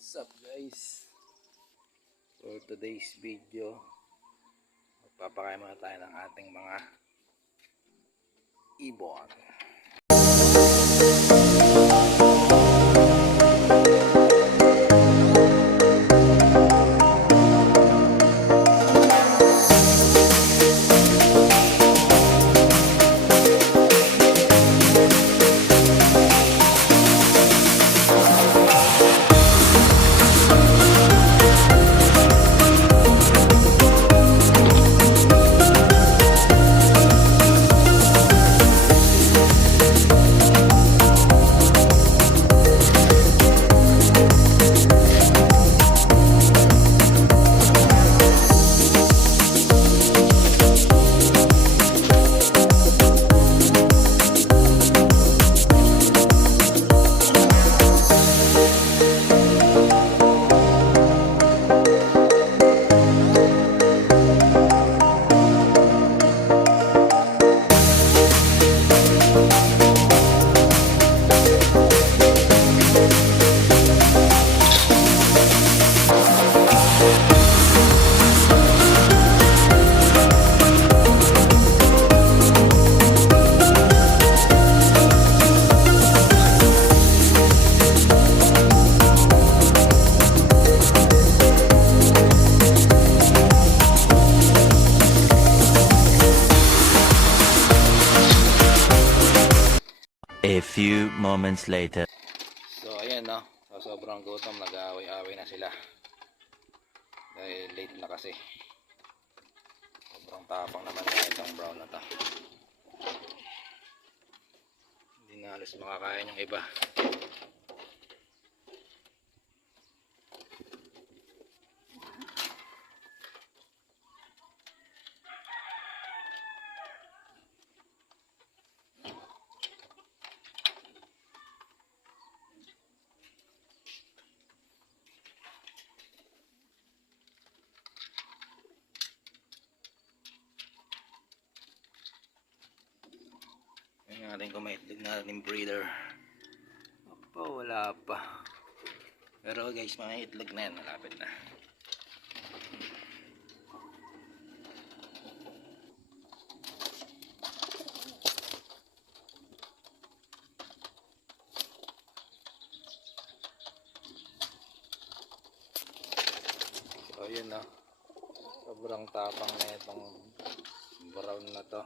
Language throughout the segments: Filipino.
What's up guys? For today's video, magpapakain muna tayo ng ating mga ibon. Few moments later. So ayan no, sa sobrang gutom nag-aaway-away na sila. Dahil late na kasi. Sobrang tapang naman na itong brown na to. Hindi na halos makakain yung iba. Yung ating kumaitlog na ating breeder. Opo, wala pa. Pero guys, mga itlog na yan. Malapit na. So, yun na. Sobrang tapang na itong brown na to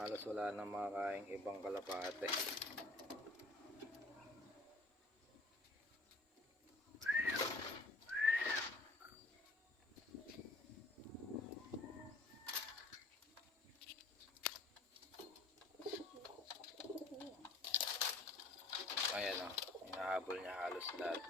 halos wala na makakain ibang kalapate. Ayan o hinahabol niya halos lahat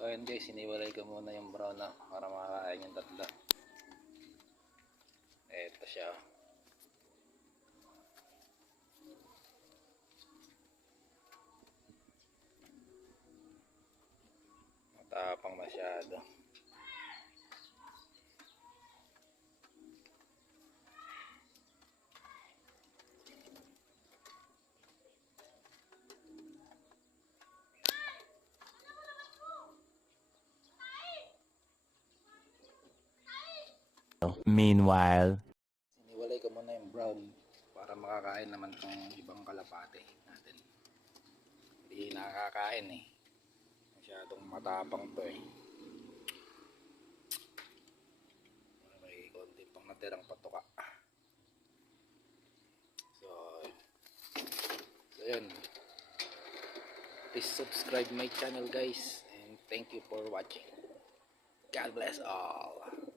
So ayun guys, iniwalay ko muna yung brown na para makakain yung tatlo. Eto siya. Masyado. Meanwhile, Iniwalay ko muna yung brown para makakain naman tong ibang kalapate natin. Hindi nakakain eh. Masyadong matapang to eh. Natirang patuka. So, so yun. Please subscribe my channel guys and thank you for watching. God bless all.